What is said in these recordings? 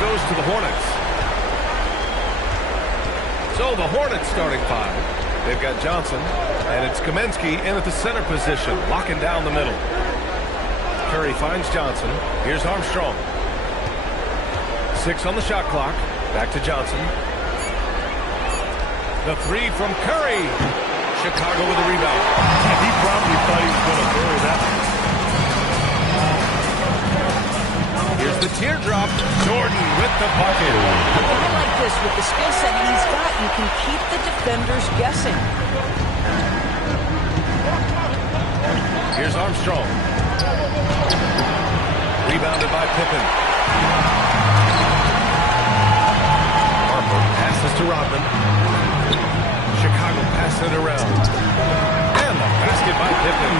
goes to the Hornets. So the Hornets starting five. They've got Johnson, and it's Kaminsky in at the center position, locking down the middle. Curry finds Johnson. Here's Armstrong. 6 on the shot clock. Back to Johnson. The three from Curry. Chicago with the rebound. And he probably thought he was going to bury that one. Here's the teardrop. Jordan with the bucket. A guy like this, with the skill set he's got, you can keep the defenders guessing. Here's Armstrong. Rebounded by Pippen. Harper passes to Rodman. Chicago passes it around. And the basket by Pippen.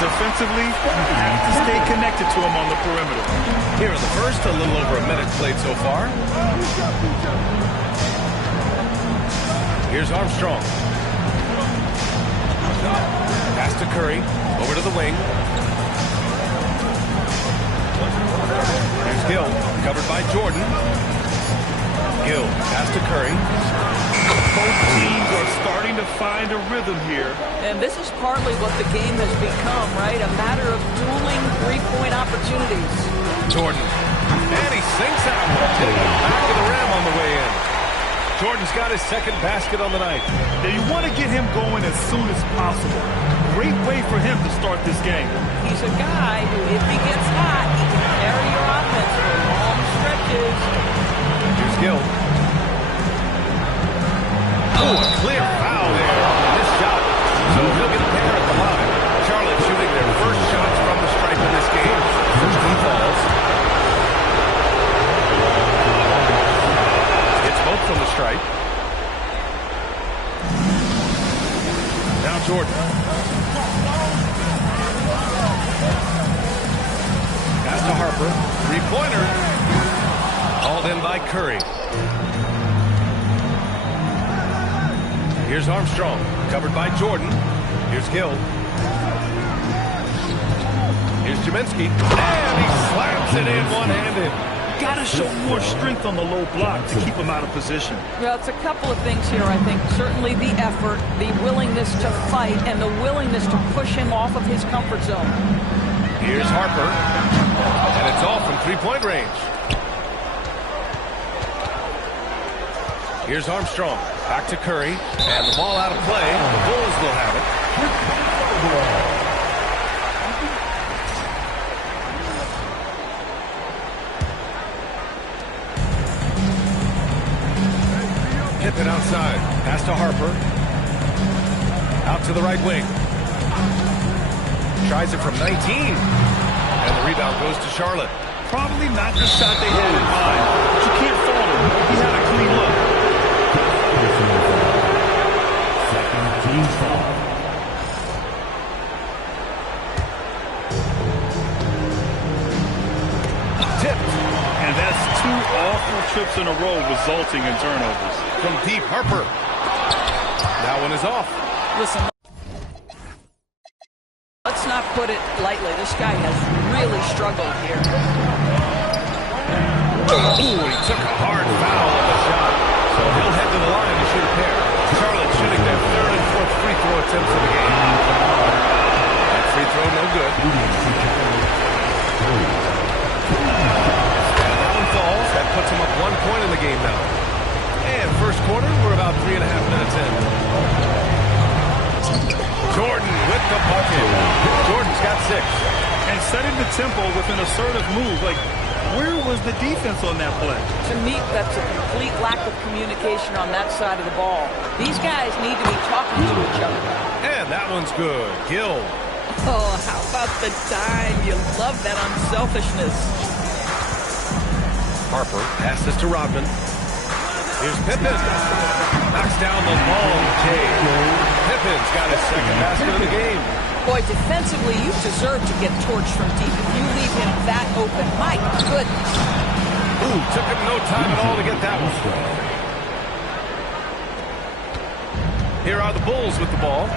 Defensively, you have to stay connected to him on the perimeter. Here in the first, a little over a minute played so far. Here's Armstrong. Pass to Curry. Over to the wing. Here's Gill. Covered by Jordan. Gill. Pass to Curry. Both teams are starting to find a rhythm here. And this is partly what the game has become, right? A matter of dueling three-point opportunities. Jordan. And he sinks out. Hitting the back of the rim on the way in. Jordan's got his second basket on the night. Now you want to get him going as soon as possible. Great way for him to start this game. He's a guy who, if he gets hot, he can carry your offense for long stretches. Here's Gill. Oh, a clear foul there on this shot. So he'll get a pair at the line. Charlotte shooting their first shots from the stripe in this game. First one falls. It's both from the stripe. Now Jordan. Pass to Harper. Three-pointer. Called in by Curry. Here's Armstrong, covered by Jordan. Here's Gill. Here's Kaminsky. And he slams it in one-handed. Got to show more strength on the low block to keep him out of position. Well, it's a couple of things here, I think. Certainly the effort, the willingness to fight, and the willingness to push him off of his comfort zone. Here's Harper. And it's all from three-point range. Here's Armstrong. Back to Curry. And the ball out of play. The Bulls will have it. Pippen outside. Pass to Harper. Out to the right wing. Tries it from 19. And the rebound goes to Charlotte. Probably not the shot they had in mind, but you can't fault him. He had a clean look. Second team foul. Tipped. And that's 2 awful trips in a row resulting in turnovers. From deep, Harper. That one is off. Listen, let's not put it lightly. This guy has really struggled here. Ooh, he took a hard foul on the shot. So he'll head to the line to shoot a pair. Charlotte shooting their third and fourth free throw attempts of the game. That free throw no good. And that one falls. That puts him up 1 point in the game now. And first quarter, we're about 3.5 minutes in. Jordan with the bucket. Jordan's got 6. And setting the tempo with an assertive move. Like, where was the defense on that play? To me, that's a complete lack of communication on that side of the ball. These guys need to be talking to each other. And that one's good. Gill. Oh, how about the dime? You love that unselfishness. Harper passes to Rodman. Here's Pippen. Knocks down the long J. Pippen's got his second basket of the game. Boy, defensively, you deserve to get torched from deep if you leave him that open. My goodness. Ooh, took him no time at all to get that one. Here are the Bulls with the ball.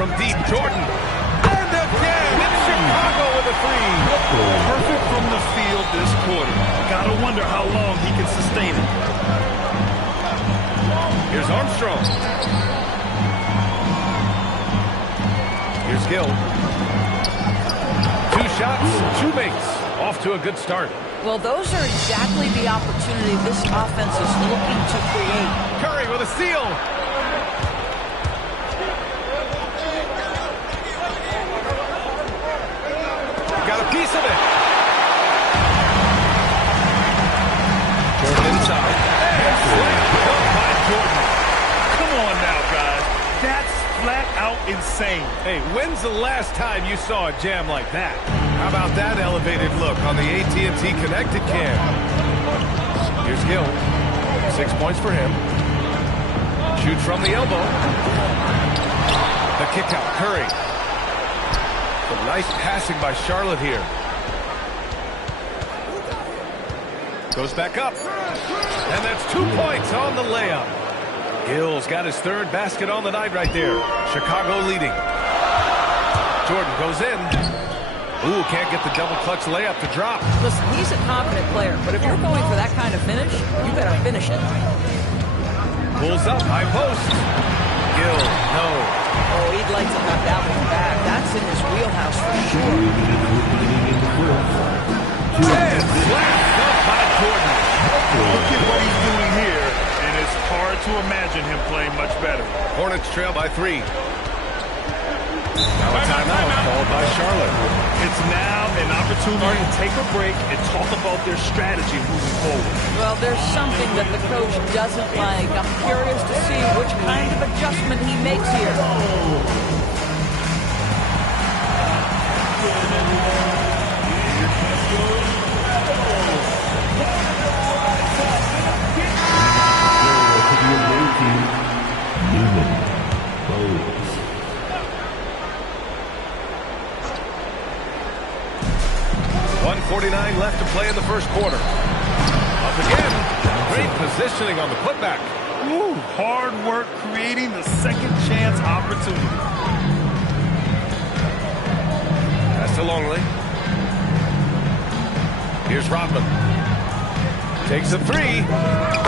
From deep, Jordan. And again, it's Chicago with the three. Perfect from the field this quarter. Gotta wonder how long he can sustain it. Here's Armstrong. Here's Gill. 2 shots, 2 makes. Off to a good start. Well, those are exactly the opportunity this offense is looking to create. Curry with a steal. Got a piece of it. Jordan inside. And slammed up by Jordan. Come on now, guys. That's flat out insane. Hey, when's the last time you saw a jam like that? How about that elevated look on the AT&T Connected Cam? Here's Gill. 6 points for him. Shoot from the elbow. The kick out, Curry. Some nice passing by Charlotte here. Goes back up. And that's 2 points on the layup. Gill's got his 3rd basket on the night right there. Chicago leading. Jordan goes in. Ooh, can't get the double clutch layup to drop. Listen, he's a confident player, but if you're going for that kind of finish, you better finish it. Pulls up, high post. Gill, no. Oh, he'd like to have that one back. That's in his wheelhouse for sure. And slammed up by Jordan. Look at what he's doing here, and it's hard to imagine him playing much better. Hornets trail by 3. Now a timeout called by Charlotte. It's now an opportunity to take a break and talk about their strategy moving forward. Well, there's something that the coach doesn't like. I'm curious to see which kind of adjustment he makes here. Newman. 1:49 left to play in the first quarter. Up again. Great positioning on the putback. Ooh, hard work creating the second chance opportunity. Pass to Longley. Here's Rodman. Takes a 3.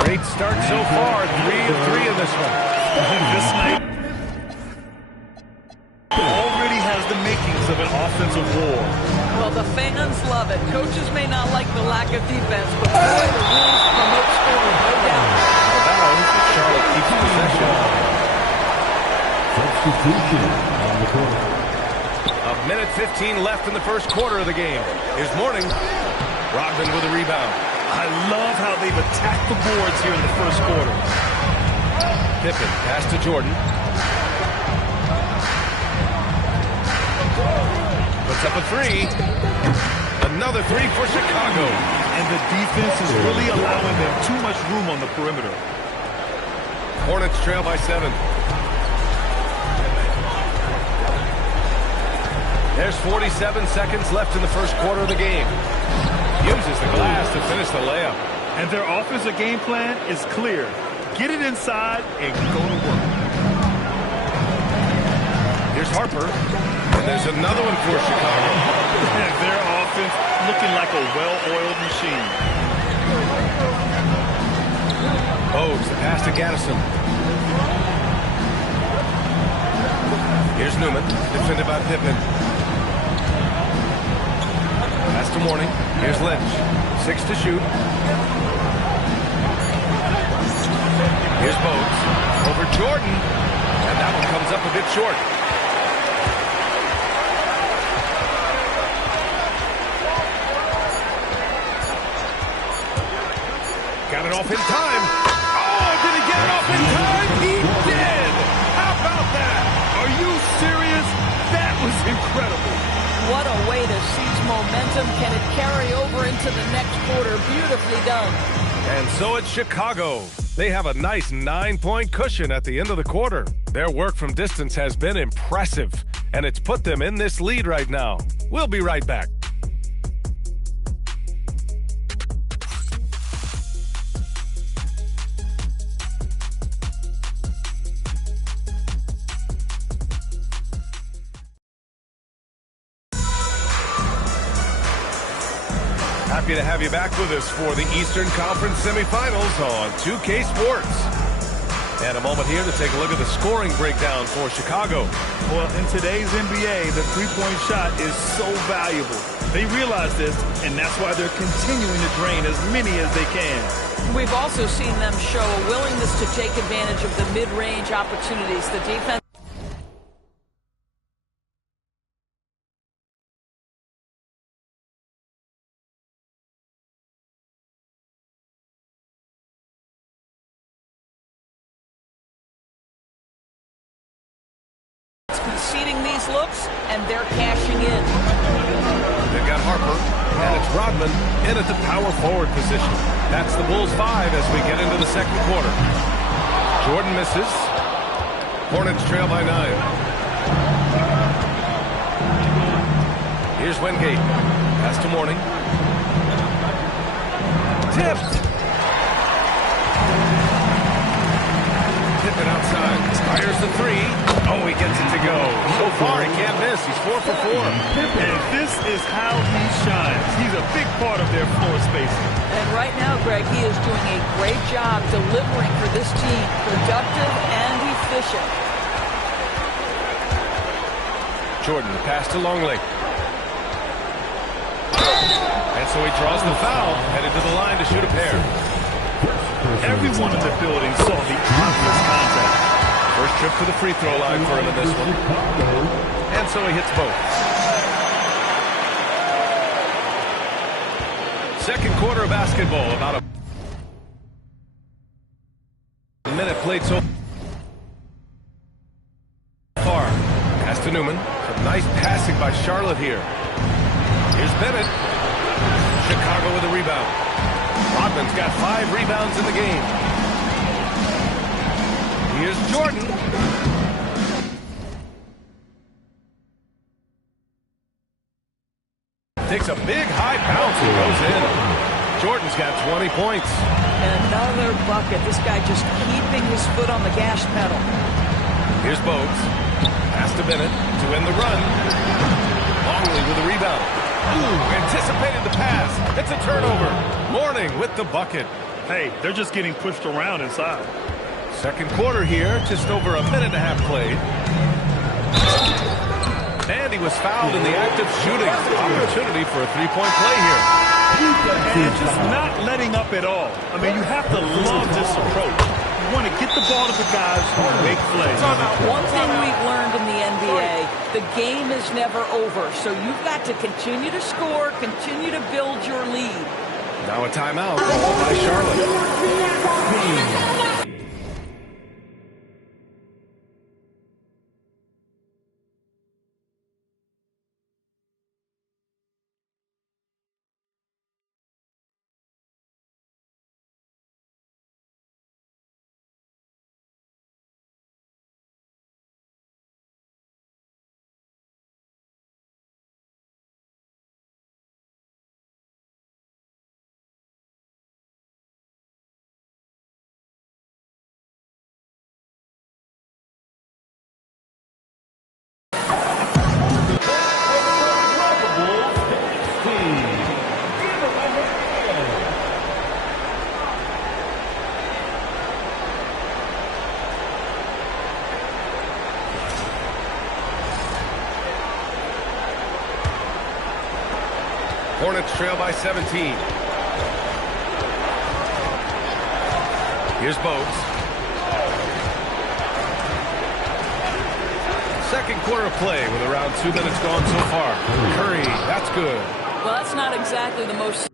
Great start so far. 3 of 3 in this one. This night already has the makings of an offensive war. Well, the fans love it. Coaches may not like the lack of defense, but boy, the rules promote scoring, no doubt. Charlotte keeps possession. Substitution on the court. A minute 15 left in the first quarter of the game. Here's Morning. Rodman with a rebound. I love how they've attacked the boards here in the first quarter. Pippen, pass to Jordan. Puts up a 3. Another 3 for Chicago. And the defense is really allowing them too much room on the perimeter. Hornets trail by 7. There's 47 seconds left in the first quarter of the game. Uses the glass to finish the layup. And their offensive game plan is clear. Get it inside and go to work. Here's Harper. And there's another one for Chicago. And their offense looking like a well-oiled machine. Bogues, the pass to Gaddison. Here's Newman, defended by Pippen. Pass to Morning. Here's Lynch. 6 to shoot. Here's Bogues. Over Jordan. And that one comes up a bit short. Got it off in time. Oh, did he get it off in time? He did. How about that? Are you serious? That was incredible. What a way to seize momentum. Can it carry over into the next quarter? Beautifully done. And so it's Chicago. They have a nice 9-point cushion at the end of the quarter. Their work from distance has been impressive, and it's put them in this lead right now. We'll be right back. Happy to have you back with us for the Eastern Conference semifinals on 2K Sports. And a moment here to take a look at the scoring breakdown for Chicago. Well, in today's NBA, the three-point shot is so valuable. They realize this, and that's why they're continuing to drain as many as they can. We've also seen them show a willingness to take advantage of the mid-range opportunities. The defense conceding these looks, and they're cashing in. They've got Harper, and it's Rodman in at the power forward position. That's the Bulls 5 as we get into the second quarter. Jordan misses. Hornets trail by 9. Here's Wingate. Pass to Mourning. Tipped. Pippen outside. Fires the 3. Oh, he gets it to go. So far, he can't miss. He's 4 for 4. And this is how he shines. He's a big part of their floor spacing. And right now, Greg, he is doing a great job delivering for this team. Productive and efficient. Jordan, pass to Longley. And so he draws the foul, headed to the line to shoot a pair. Everyone in the building saw the obvious contact. First trip to the free throw line for him in this one. And so he hits both. Second quarter of basketball, about a minute played so far. Pass to Newman. Some nice passing by Charlotte here. Here's Bennett. Chicago with a rebound. Rodman's got 5 rebounds in the game. Here's Jordan. Takes a big high bounce and goes in. Jordan's got 20 points. Another bucket. This guy just keeping his foot on the gas pedal. Here's Bogues. Pass to Bennett to end the run. Longley with a rebound. Ooh, anticipated the pass. It's a turnover. Mourning with the bucket. Hey, they're just getting pushed around inside. Second quarter here, just over a minute and a half played. And he was fouled in the act of shooting. Opportunity for a three-point play here. And just not letting up at all. I mean, you have to love this approach. You want to get the ball to the guys who make plays. One thing we've learned in the NBA, the game is never over. So you've got to continue to score, continue to build your lead. Now a timeout called by Charlotte. Hornets trail by 17. Here's Bogues. Second quarter play with around 2 minutes gone so far. Curry, that's good. Well, that's not exactly the most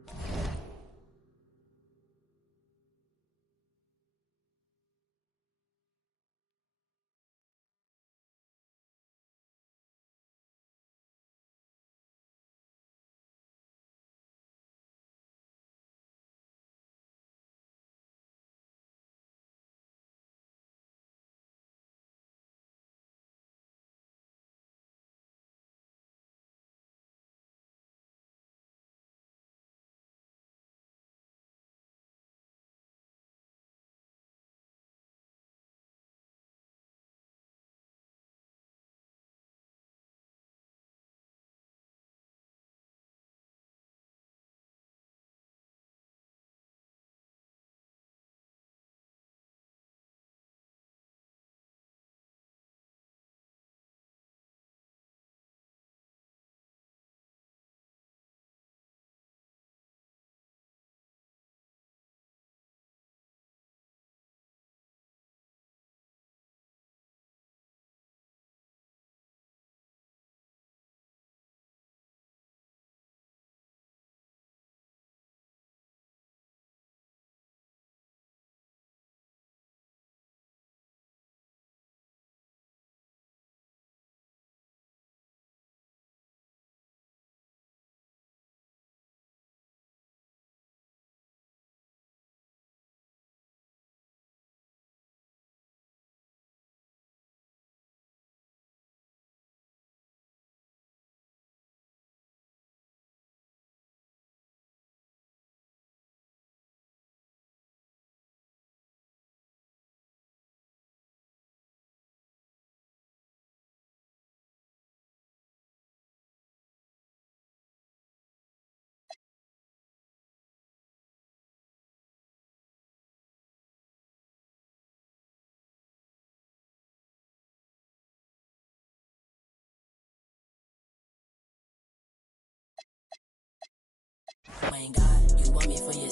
ain't God, you want me for yourself.